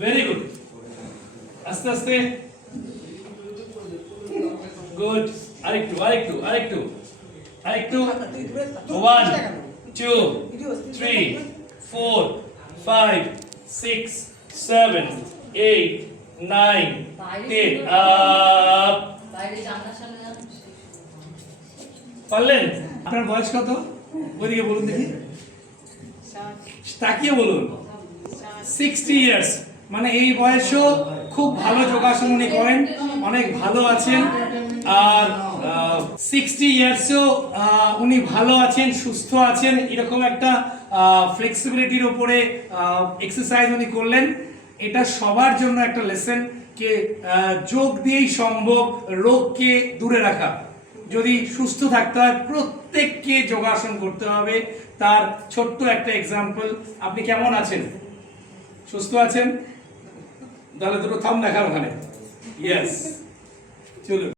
Very good, আস্তে আস্তে, good, আরেকটু আরেকটু আরেকটু আরেকটু, 1 2 3 4 5 6 7 8 9 10 আপ। পারলেন? আপনার বয়স কত? ওইদিকে বলুন দেখি, তাকিয়ে বলুন। 60 ইয়ার্স, মানে এই বয়সেও খুব ভালো যোগাসন উনি করেন, অনেক ভালো আছেন। আর 60 ইয়ার্সেও উনি ভালো আছেন, সুস্থ আছেন। এরকম একটা ফ্লেক্সিবিলিটির উপরে এক্সারসাইজ উনি করলেন। এটা সবার জন্য একটা লেসন যে যোগ দিয়েই সম্ভব রোগকে দূরে রাখা। যদি সুস্থ থাকতে হয় প্রত্যেককে যোগাসন করতে হবে। তার ছোট্ট একটা এক্সাম্পল। আপনি কেমন আছেন? সুস্থ আছেন? তাহলে দুটো থাম দেখার ওখানে। ইয়েস, চলুন।